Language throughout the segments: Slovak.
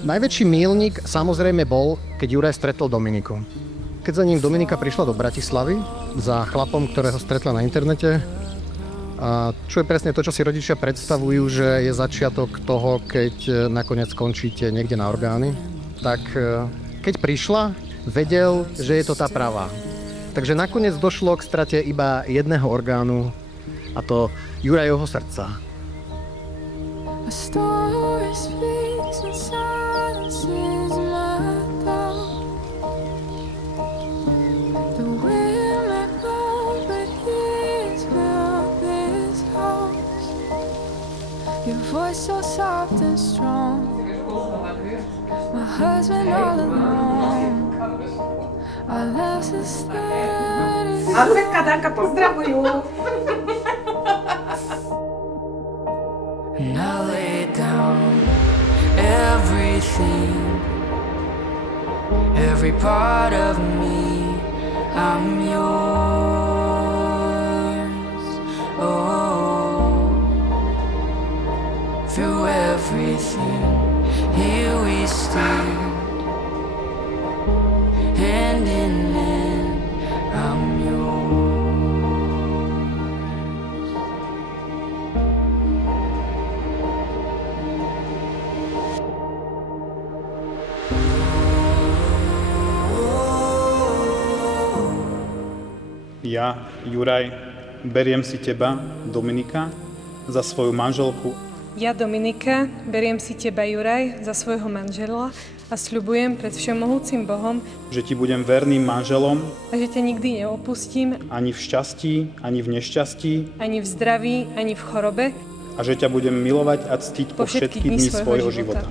Najväčší míľnik samozrejme bol, keď Juraj stretol Dominiku. Keď za ním Dominika prišla do Bratislavy za chlapom, ktorého stretla na internete, a čo je presne to, čo si rodičia predstavujú, že je začiatok toho, keď nakoniec skončíte niekde na orgány, tak keď prišla, vedel, že je to tá pravá. Takže nakoniec došlo k strate iba jedného orgánu, a to Jurajovho srdca. A story speaks and silence is my thought. The wind may blow, but he's built this house. Your voice so soft and strong. My husband all alone. Our lives are steady. Albertka, Danka, pozdravujú. And I lay down everything, every part of me, I'm yours. Oh, through everything, here we stand, hand in hand, I'm yours. Ja, Juraj, beriem si teba, Dominika, za svoju manželku. Ja, Dominika, beriem si teba, Juraj, za svojho manžela a sľubujem pred všemohúcim Bohom, Že ti budem verným manželom a že ťa nikdy neopustím, ani v šťastí, ani v nešťastí ani v zdraví, ani v chorobe, a že ťa budem milovať a ctiť po všetky dni svojho života.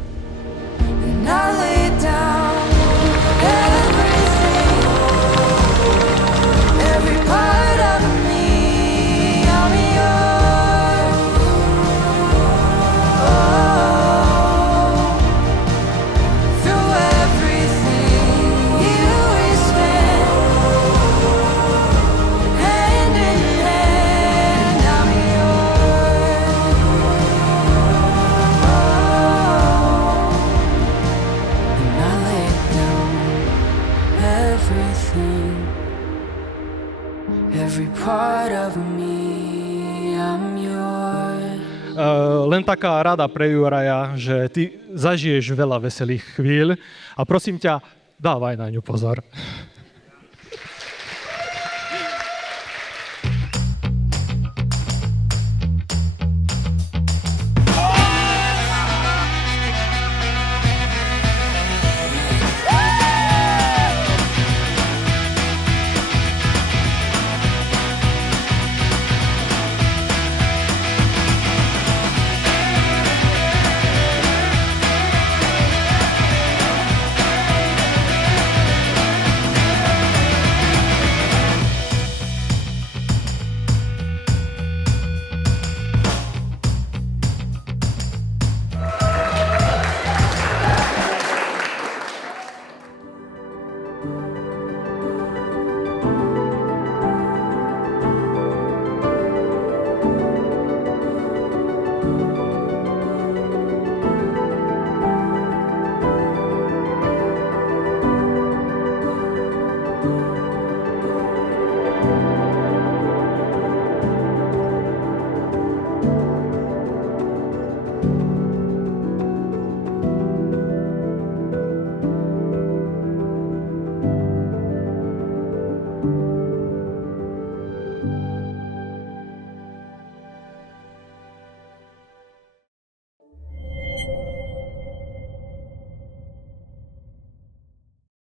And I lay down everything, every part of me, I'm yours. Oh, through everything, you we stand, hand in hand, I'm yours. And I lay down everything, every part of me, I'm yours. Len taká rada pre Juraja, že ty zažiješ veľa veselých chvíľ a prosím ťa, dávaj na ňu pozor.